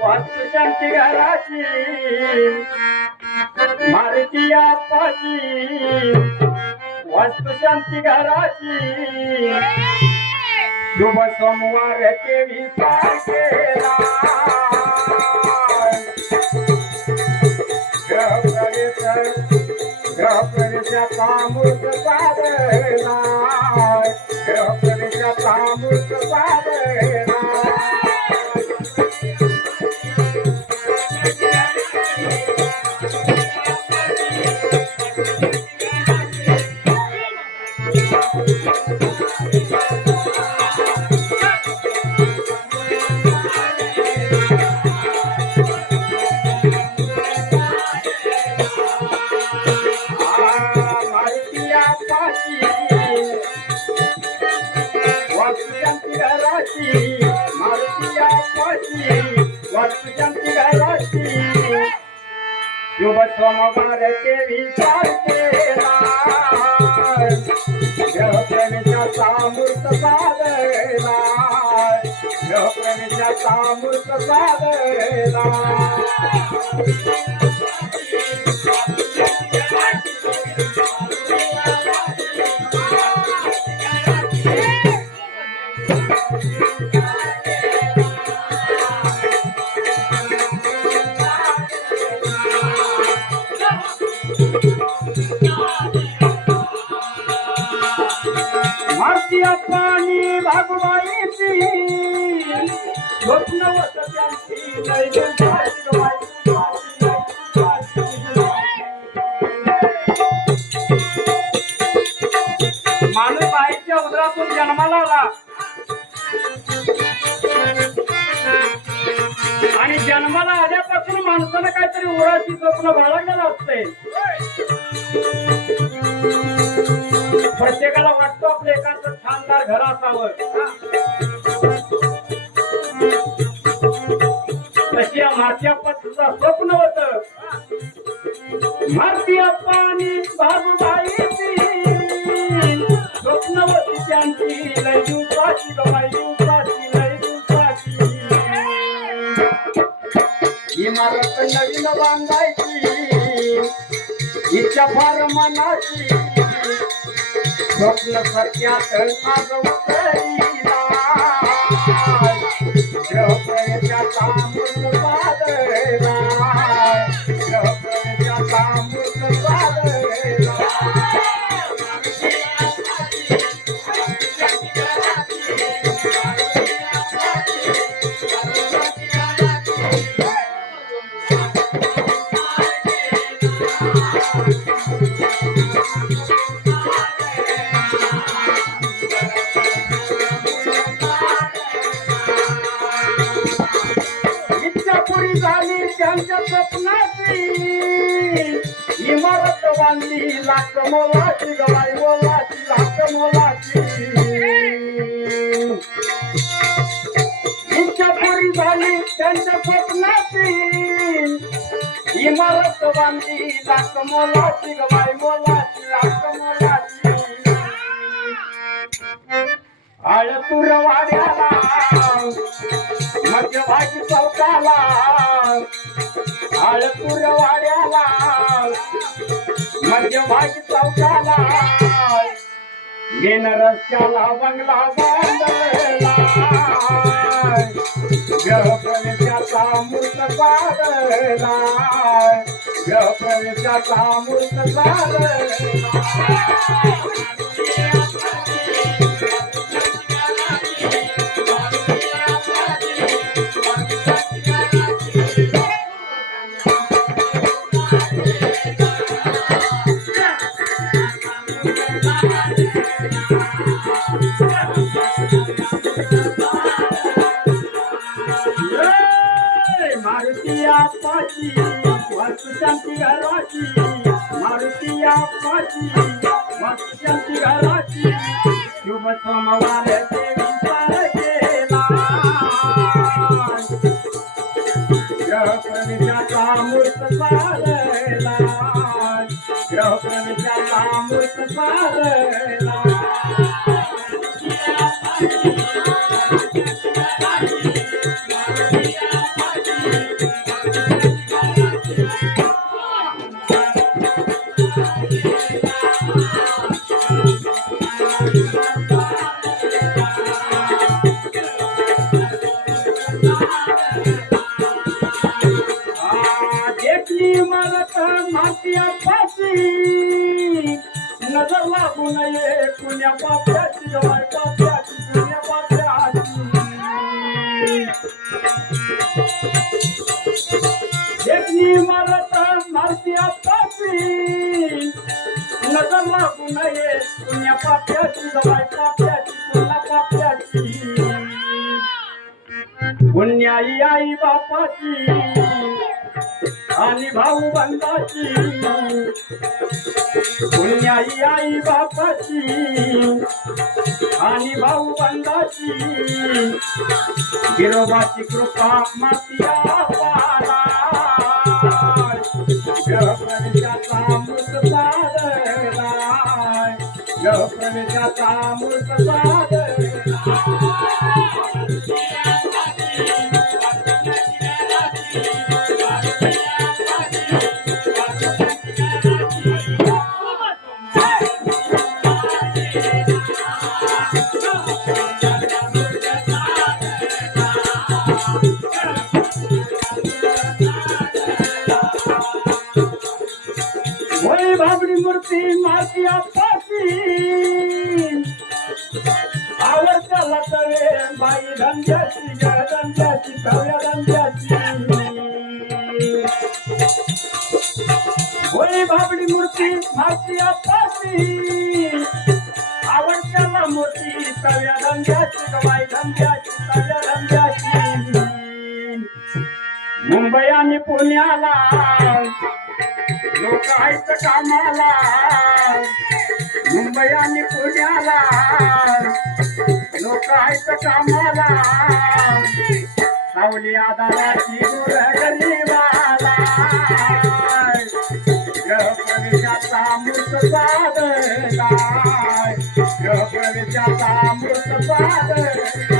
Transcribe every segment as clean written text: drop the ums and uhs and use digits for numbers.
वास्तु शांती घराची मारुती आप्पाची वास्तु शांती घराची शुभ सोमवार 23 तारखेला ग्रहप्रवेशाचा मूर्त साधना ग्रहप्रवेशाचा मूर्त साधना शुभ सोमवार 23 तारखेला ग्रहप्रवेशाचा मूर्त साधना ग्रहप्रवेशाचा मूर्त साधना पाणी भागवायची स्वप्नवत त्यांची माणूस आईच्या उदरातून जन्माला आला आणि जन्माला आल्यापासून माणसाला काहीतरी उराची स्वप्न बाळगलेलं असते प्रत्येकाला वाटतो आपलं एखादं छानदार घर असावं तशी या मारती अप्पाचं स्वप्न होत मारती अप्पा आणि बाबूबाईची स्वप्नवती त्यांची लय दिवसाची गबाई दिवसाची लय दिवसाची इमारत नवीन बांधायची इच्छा फार मनाची स्वप्न सत्यात आज उतरीला ग्रहप्रवेशाचा मूर्त साधना ग्रहप्रवेशाचा मूर्त साधना त्यांच्या स्वप्नाची इमारत बांधली लाख मोलाची गवाई मोलाची लाख मोलाची इच्छा पुरी झाली त्यांच्या स्वप्नाची इमारत बांधली लाख मोलाची गवाई मोलाची लाख मोलाची आळतूर वाड्याला मध्यभागी चौकाला आळतूर वाड्याला मध्यभागी चौकाला मेन रस्त्याला बंगला बांधला ग्रहप्रवेशाचा मूर्त साधना ग्रहप्रवेशाचा मूर्त साधना मारुती आप्पाची वास्तु शांती घराची मारुती आप्पाची वास्तु शांती घराची शुभ सोमवार 23 तारखेला ग्रहप्रवेशाचा मूर्त साधना ग्रहप्रवेशाचा मूर्त साधना देखली मरत मातिया पाची नजर लागू नये पुण्या पाप्याची जवाय पाप्याची पुण्या पाप्याची देखली मरत मातिया पाची नजर लागू नये पुण्या पाप्याची जवाय पाप्याची पुण्या पाप्याची पुण्याई आई बापाची आणि भाऊ बंधाची पुण्याई आई बापाची आणि भाऊ बंधाची गिरोबाची कृपा मातिया पाला प्रवेशाचा मूर्त साधलाय प्रवेशाचा मूर्त साधलाय वही भाबडी मूर्ती मातिया पाची आवडत्याला तळे बाई धंद्याची धंद्याची तव्या धंद्याची वही भाबडी मूर्ती मातिया पाची आवडत्याला मोठी तव्या धंद्याची बाई धंद्याची तव्या धंद्याची मुंबई आणि पुण्याला लोक आहेत कामाला मुंबई आणि पुण्याला लोक आहेत कामाला सावली आधाराची दूर गरीबाला गृहप्रवेशाचा मूर्त साधलाय गृहप्रवेशाचा मूर्त साधलाय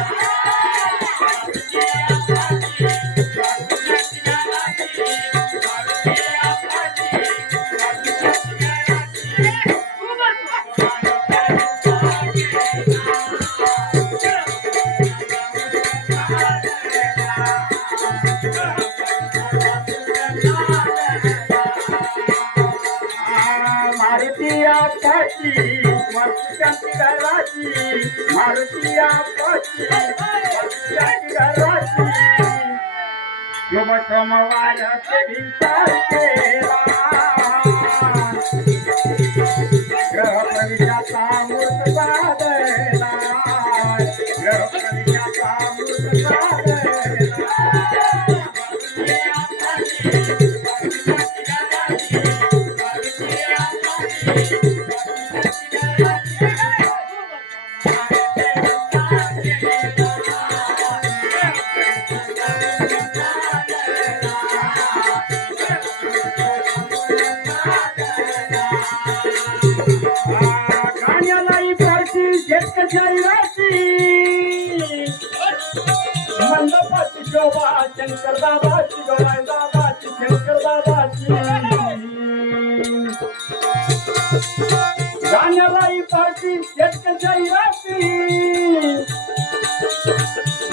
मारुतिया पाची मस्ती घराची मारुतिया पाची मस्ती घराची शुभ सोमवार गृहप्रवेशाचा मूर्त साधला गृहप्रवेशाचा मूर्त साधला मंडपाची शोभा शंकर दादाची गवाय दादाची शंकर दादाची गाण्यालाही पार्टी शेतकरी राशी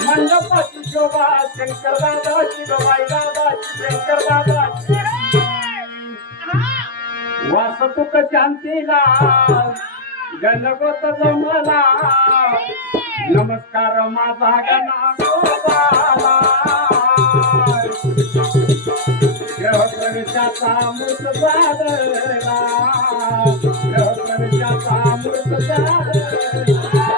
मंडपाची शोभा शंकर दादाची गवाय दादाची शंकर दादाची वासतुक शांतीला गणगोत जमला नमस्कार माझा गणा गोपाला गृहप्रवेशाचा मूर्त साधला गृहप्रवेशाचा मूर्त साधला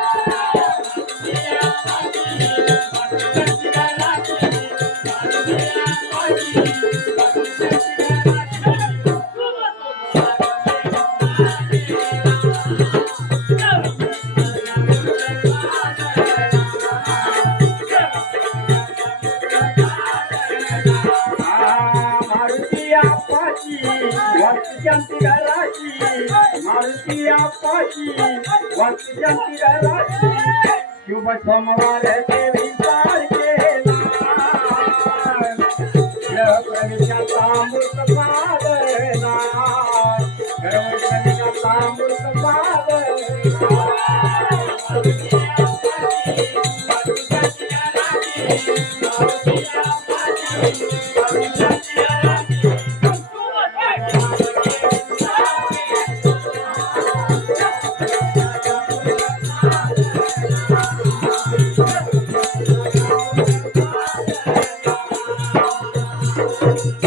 शांती घराची मारुतिया पाची वक्ती शांती घराची शुभ सोमवार देवी सारखेला गृहप्रवेशाचा मूर्त साधला गृहप्रवेशाचा मूर्त साधला मोलाची